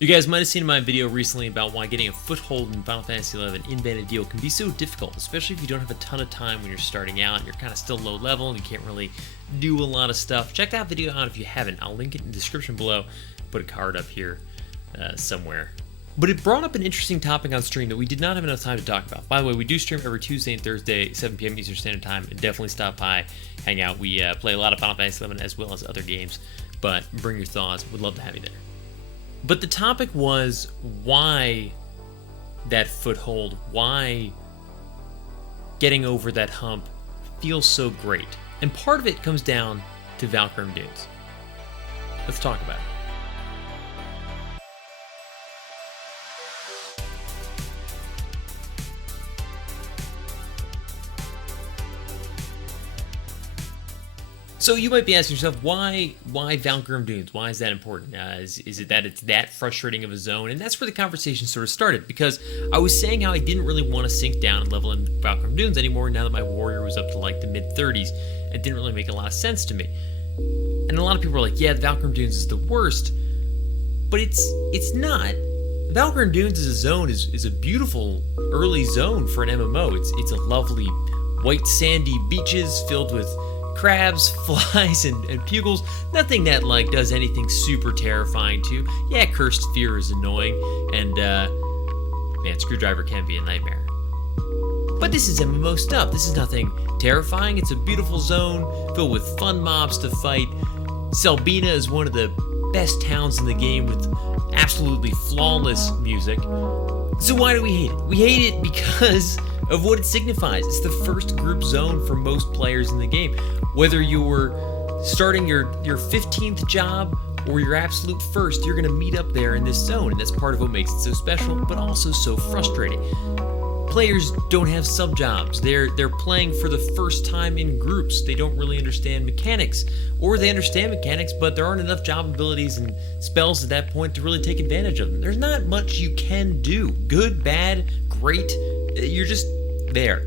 You guys might have seen my video recently about why getting a foothold in Final Fantasy XI in Banded Deal can be so difficult, especially if you don't have a ton of time when you're starting out and you're kind of still low level and you can't really do a lot of stuff. Check that video out if you haven't. I'll link it in the description below. Put a card up here somewhere. But it brought up an interesting topic on stream that we did not have enough time to talk about. By the way, we do stream every Tuesday and Thursday, 7 p.m. Eastern Standard Time. Definitely stop by, hang out. We play a lot of Final Fantasy XI as well as other games. But bring your thoughts. Would love to have you there. But the topic was why that foothold, why getting over that hump feels so great. And part of it comes down to Valkyrie Dunes. Let's talk about it. So you might be asking yourself, why Valkyrie Dunes? Why is that important? Is it that it's that frustrating of a zone? And that's where the conversation sort of started, because I was saying how I didn't really want to sink down and level in Valkyrie Dunes anymore now that my warrior was up to like the mid-30s. It didn't really make a lot of sense to me. And a lot of people were like, yeah, Valkyrie Dunes is the worst. But it's not. Valkyrie Dunes as a zone is a beautiful early zone for an MMO. It's a lovely white sandy beaches filled with crabs, flies, and pugils. Nothing that like does anything super terrifying to you. Yeah, Cursed Fear is annoying, and man, Screwdriver can be a nightmare. But this is MMO stuff. This is nothing terrifying. It's a beautiful zone filled with fun mobs to fight. Selbina is one of the best towns in the game with absolutely flawless music. So why do we hate it? We hate it because of what it signifies. It's the first group zone for most players in the game. Whether you're starting your 15th job or your absolute first, you're gonna meet up there in this zone, and that's part of what makes it so special, but also so frustrating. Players don't have sub-jobs. They're playing for the first time in groups. They don't really understand mechanics, or they understand mechanics, but there aren't enough job abilities and spells at that point to really take advantage of them. There's not much you can do. Good, bad, great. You're just there.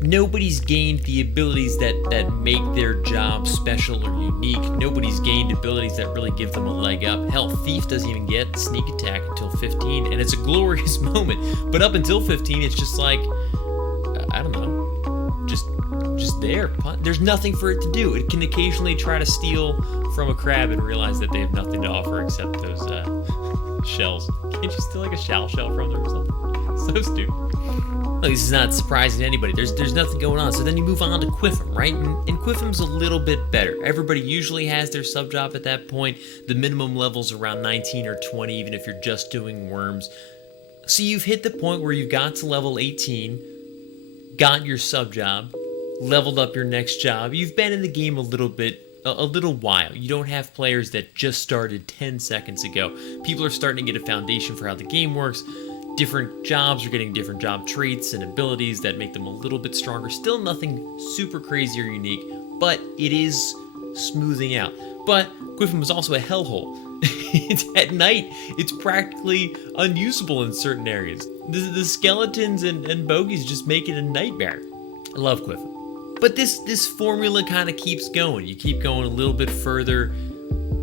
Nobody's gained the abilities that make their job special or unique. Nobody's gained abilities that really give them a leg up. Hell, Thief doesn't even get sneak attack until 15, and it's a glorious moment. But up until 15, it's just like, I don't know, just there. There's nothing for it to do. It can occasionally try to steal from a crab and realize that they have nothing to offer except those shells. Can't you steal like a shell from them or something? So stupid. This is not surprising to anybody. There's nothing going on. So then you move on to Quiffum, right? And Quiffum's a little bit better. Everybody usually has their sub job at that point. The minimum level's around 19 or 20, even if you're just doing worms. So you've hit the point where you've got to level 18, got your sub job, leveled up your next job. You've been in the game a little while. You don't have players that just started 10 seconds ago. People are starting to get a foundation for how the game works. Different jobs are getting different job traits and abilities that make them a little bit stronger. Still nothing super crazy or unique, but it is smoothing out. But Quiffum is also a hellhole. At night, it's practically unusable in certain areas. The skeletons and bogies just make it a nightmare. I love Quiffum. But this formula kind of keeps going. You keep going a little bit further.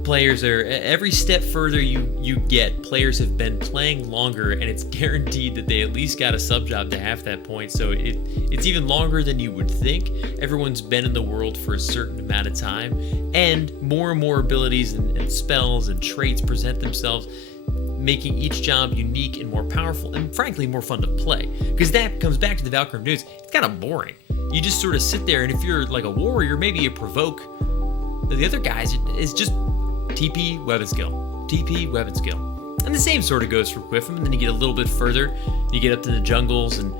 Players are, every step further you get, players have been playing longer, and it's guaranteed that they at least got a sub job to half that point, so it's even longer than you would think. Everyone's been in the world for a certain amount of time, and more abilities and spells and traits present themselves, making each job unique and more powerful, and frankly more fun to play. Because that comes back to the Valkyrie Dunes. It's kind of boring. You just sort of sit there, and if you're like a warrior, maybe you provoke the other guys. It's just TP, weapon skill. TP, weapon skill. And the same sort of goes for Quiffum, and then you get a little bit further, you get up to the jungles, and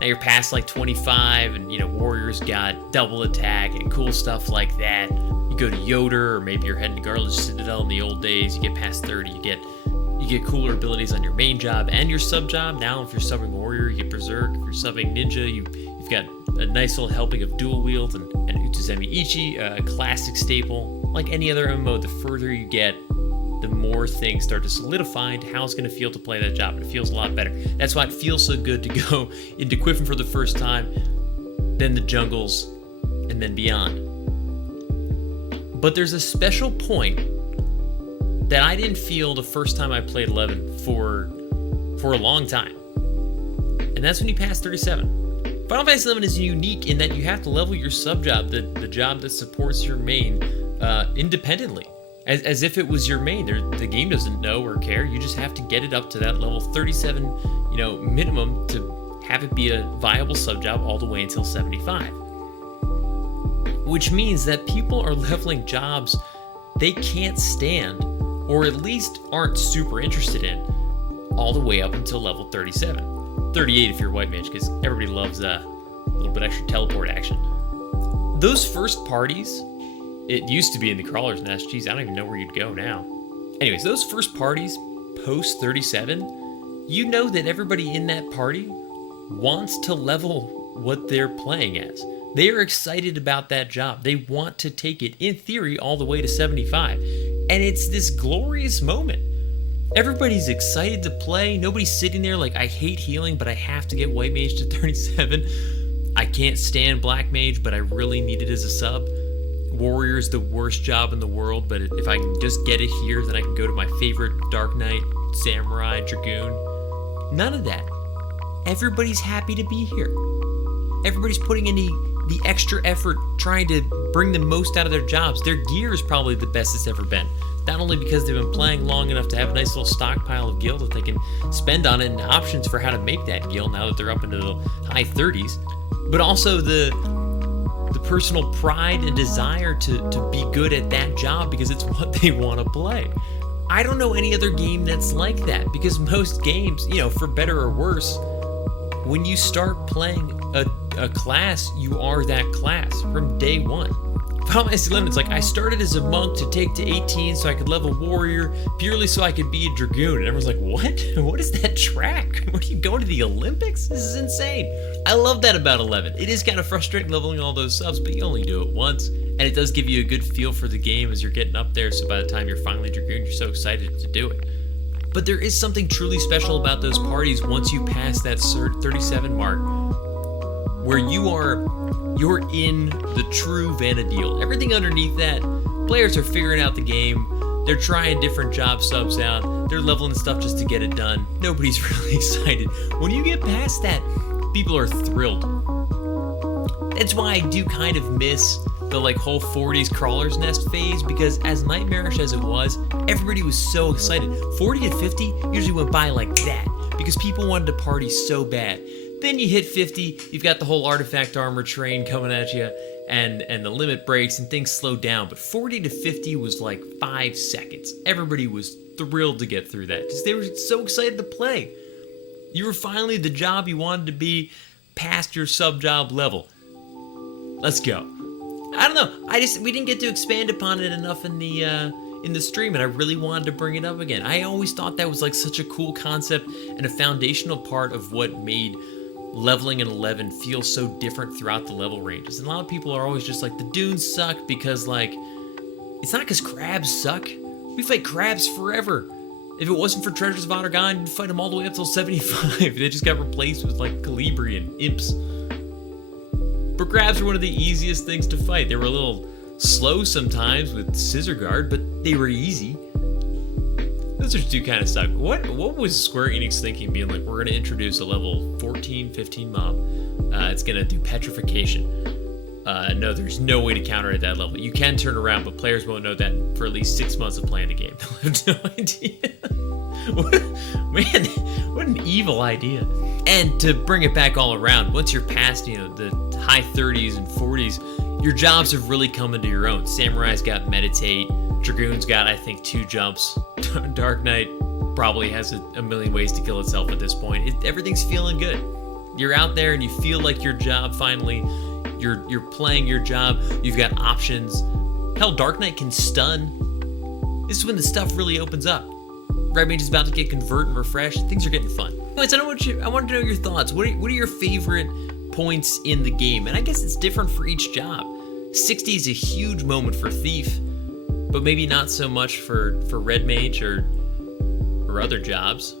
now you're past like 25, and warriors got double attack and cool stuff like that. You go to Yoder, or maybe you're heading to Garlish Citadel in the old days, you get past 30, you get cooler abilities on your main job and your sub job. Now if you're subbing warrior, you get berserk. If you're subbing ninja, you've got a nice little helping of dual wield and Utsuzemi Ichi, a classic staple. Like any other MMO, the further you get, the more things start to solidify into how it's going to feel to play that job. It feels a lot better. That's why it feels so good to go into Quiffum for the first time, then the jungles, and then beyond. But there's a special point that I didn't feel the first time I played 11 for a long time. And that's when you pass 37. Final Fantasy 11 is unique in that you have to level your sub job, the job that supports your main, independently. As if it was your main. The game doesn't know or care. You just have to get it up to that level 37, minimum to have it be a viable sub job all the way until 75. Which means that people are leveling jobs they can't stand, or at least aren't super interested in, all the way up until level 37. 38 if you're a white mage, because everybody loves a little bit extra teleport action. Those first parties, it used to be in the Crawler's Nest. Geez, I don't even know where you'd go now. Anyways, those first parties post 37, you know that everybody in that party wants to level what they're playing as. They are excited about that job. They want to take it, in theory, all the way to 75. And it's this glorious moment. Everybody's excited to play. Nobody's sitting there like, I hate healing, but I have to get white mage to 37. I can't stand black mage, but I really need it as a sub. Warrior's the worst job in the world, but if I can just get it here, then I can go to my favorite Dark Knight, Samurai, Dragoon. None of that. Everybody's happy to be here. Everybody's putting in the extra effort trying to bring the most out of their jobs. Their gear is probably the best it's ever been. Not only because they've been playing long enough to have a nice little stockpile of gil that they can spend on it and options for how to make that gil now that they're up into the high 30s, but also the personal pride and desire to be good at that job because it's what they want to play. I don't know any other game that's like that, because most games, for better or worse, when you start playing a class, you are that class from day one. Final Fantasy 11, it's like, I started as a monk to take to 18 so I could level warrior, purely so I could be a dragoon. And everyone's like, what? What is that track? What, are you going to the Olympics? This is insane. I love that about 11. It is kind of frustrating leveling all those subs, but you only do it once. And it does give you a good feel for the game as you're getting up there, so by the time you're finally dragoon, you're so excited to do it. But there is something truly special about those parties once you pass that 37 mark, where you're in the true Vanadil. Everything underneath that, players are figuring out the game. They're trying different job subs out. They're leveling stuff just to get it done. Nobody's really excited. When you get past that, people are thrilled. That's why I do kind of miss the whole 40s Crawler's Nest phase, because as nightmarish as it was, everybody was so excited. 40 to 50 usually went by like that because people wanted to party so bad. Then you hit 50, you've got the whole artifact armor train coming at you, and the limit breaks and things slow down. But 40 to 50 was like 5 seconds. Everybody was thrilled to get through that because they were so excited to play. You were finally the job you wanted to be, past your sub job level. Let's go. I don't know. We didn't get to expand upon it enough in the stream, and I really wanted to bring it up again. I always thought that was such a cool concept and a foundational part of what made leveling in 11 feels so different throughout the level ranges. And a lot of people are always just like, the dunes suck because it's not because crabs suck. We fight crabs forever. If it wasn't for Treasures of Ottergon, you'd fight them all the way up till 75. They just got replaced with Calibri and imps. But crabs were one of the easiest things to fight. They were a little slow sometimes with Scissor Guard, but they were easy. Those do kind of suck. What was Square Enix thinking, being like, we're going to introduce a level 14, 15 mob. It's going to do petrification. No, there's no way to counter at that level. You can turn around, but players won't know that for at least 6 months of playing the game. They'll have no idea. What an evil idea. And to bring it back all around, once you're past, the high 30s and 40s, your jobs have really come into your own. Samurai's got Meditate. Dragoon's got, I think, 2 jumps. Dark Knight probably has a million ways to kill itself at this point. Everything's feeling good. You're out there and you feel like your job finally, you're playing your job. You've got options. Hell, Dark Knight can stun. This is when the stuff really opens up. Red Mage is about to get convert and refresh. Things are getting fun. Anyways, I wanted to know your thoughts. What are your favorite points in the game? And I guess it's different for each job. 60 is a huge moment for Thief, but maybe not so much for Red Mage or other jobs.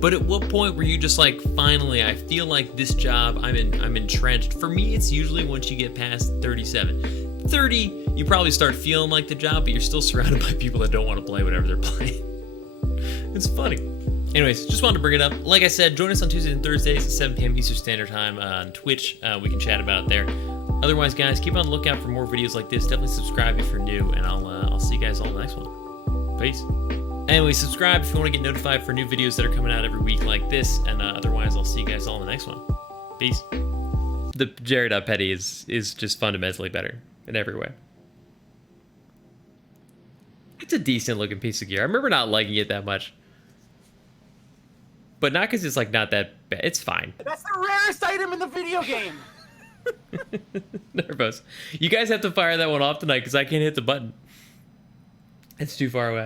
But at what point were you just like, finally, I feel like this job, I'm entrenched? For me, it's usually once you get past 37. 30, you probably start feeling like the job, but you're still surrounded by people that don't want to play whatever they're playing. It's funny. Anyways, just wanted to bring it up. Like I said, join us on Tuesdays and Thursdays at 7 p.m. Eastern Standard Time on Twitch. We can chat about it there. Otherwise, guys, keep on the lookout for more videos like this. Definitely subscribe if you're new, and I'll see you guys all in the next one. Peace. Anyway, subscribe if you want to get notified for new videos that are coming out every week like this, and otherwise, I'll see you guys all in the next one. Peace. The Jared.Petty is just fundamentally better in every way. It's a decent looking piece of gear. I remember not liking it that much. But not because it's like not that bad. It's fine. That's the rarest item in the video game. Nervous. You guys have to fire that one off tonight because I can't hit the button. It's too far away.